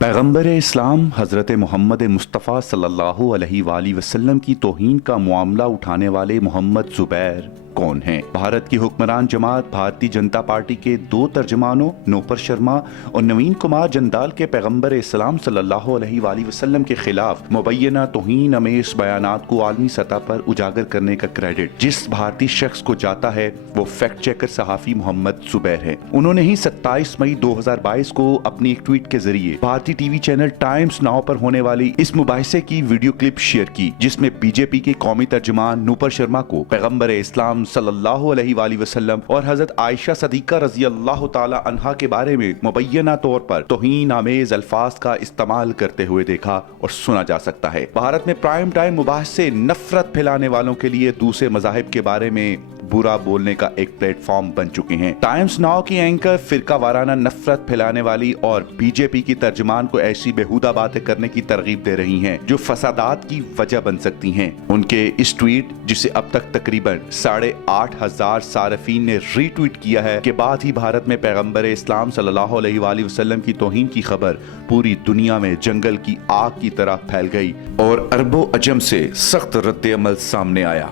पैगम्बर इस्लाम हज़रत मोहम्मद मुस्तफ़ा सल्लल्लाहु अलैहि वाली वसल्लम की तौहीन का मामला उठाने वाले मोहम्मद ज़ुबैर कौन हैं? भारत की हुक्मरान जमात भारतीय जनता पार्टी के दो तर्जमानों नौपर शर्मा और नवीन कुमार जंदाल के पैगम्बर इस्लाम सल्लल्लाहु अलैहि वाली वसल्लम के खिलाफ मुबैना तौहीन अमेज़ बयानात को आलमी सतह पर उजागर करने का क्रेडिट जिस भारतीय शख्स को जाता है वो फैक्ट चेकर सहाफ़ी मोहम्मद ज़ुबैर है। उन्होंने ही 27 मई 2022 को अपनी एक ट्वीट के जरिए भारतीय टीवी चैनल टाइम्स नाउ पर होने वाली इस मुबाहिसे की वीडियो क्लिप शेयर की, जिसमें बीजेपी के कौमी तर्जुमान नूपुर शर्मा को पैगम्बर इस्लाम सल्लल्लाहु अलैहि वाली वसल्लम और हजरत आयशा सदीका रजी अल्लाह ताला अन्हा के बारे में मुबैना तौर पर तौहीन आमेज अल्फाज का इस्तेमाल करते हुए देखा और सुना जा सकता है। भारत में प्राइम टाइम मुबाहिसे नफरत फैलाने वालों के लिए दूसरे मज़ाहिब के बारे में बुरा बोलने का एक प्लेटफॉर्म बन चुके हैं। टाइम्स नाउ की एंकर फिरका वाराना नफरत फैलाने वाली और बीजेपी की तर्जुमान को ऐसी बेहुदा बातें करने की तरगीब दे रही हैं जो फसादात की वजह बन सकती हैं। उनके इस ट्वीट, जिसे अब तक तकरीबन 8,500 सारफीन ने रीट्वीट किया है, के बाद ही भारत में पैगम्बर इस्लाम सल्लल्लाहु अलैहि वसल्लम की तौहीन की खबर पूरी दुनिया में जंगल की आग की तरह फैल गई और अरबों अजम से सख्त रद्द अमल सामने आया।